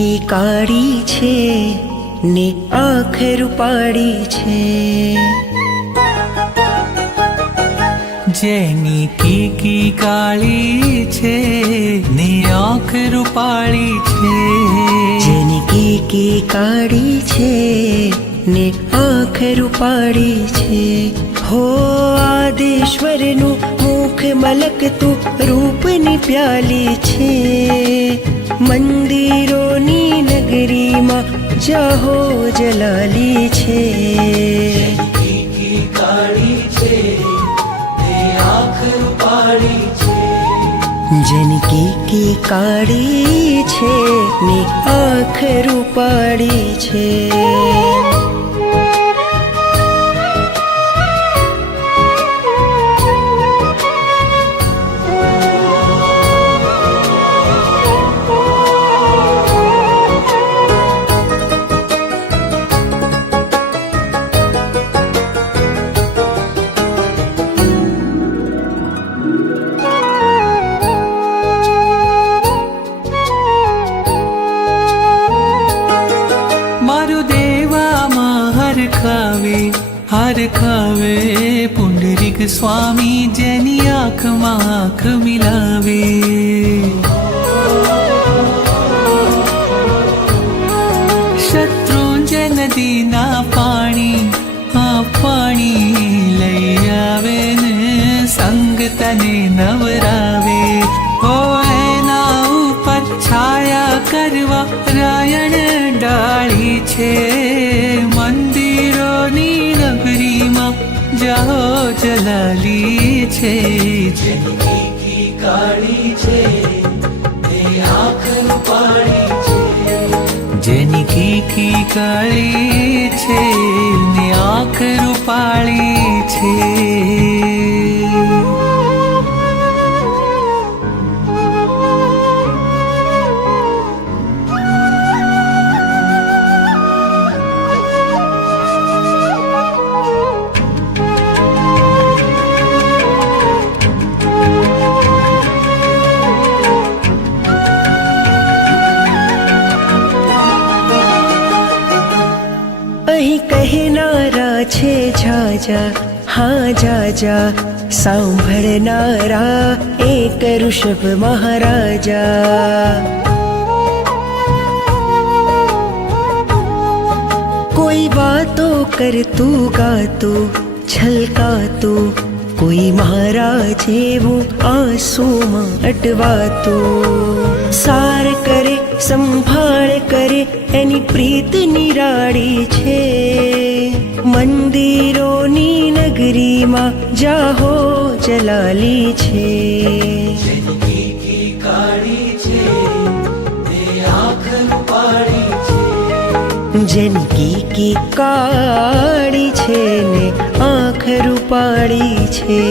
કી કાળી છે ને આંખ રૂપાળી છે, જેની કીકી કાળી છે ને આંખ રૂપાળી છે, જેની કીકી કાળી છે ને આંખ રૂપાળી છે. હો આદેશ્વરનું મુખ મલકતું રૂપની પ્યાલી છે, મંદિરોની નગરીમાં જાહો જલાલી છે. કીકી કાળી છે ને આંખ રૂપાળી છે, જેની કીકી કાળી છે ને આંખ રૂપાળી છે. હરખાવે પુંડરીક સ્વામી જેની આંખમાં આંખ મિલાવે. શત્રુંજય નદીના પાણી લઈ આવે ને સંગ તને નવરાવે. ઓ એના ઉપર છાયા કરવા રાયણ ડાળી છે, મંદિરોની નગરીમાં જાહો જલાલી છે. જેની કીકી કાળી છે ને આંખ રૂપાળી છે, જેની કીકી કાળી છે ને આંખ રૂપાળી છે. અહીં કહેનારા છે જાજા, હા જાજા, સાંભળનારા એક ઋષભ મહારાજા. કોઈ વાતો કરતું ગાતું છલકાતું, કોઈ મારા જેવું આંસુમાં અટવાતું. સાર કરે સંભાળ કરે એની પ્રીત નિરાળી છે, મંદિરોની નગરીમાં જાહો જલાલી છે. જેની કીકી કાળી છે ને આંખ રૂપાળી છે, જેની કીકી કાળી છે ને આંખ રૂપાળી છે.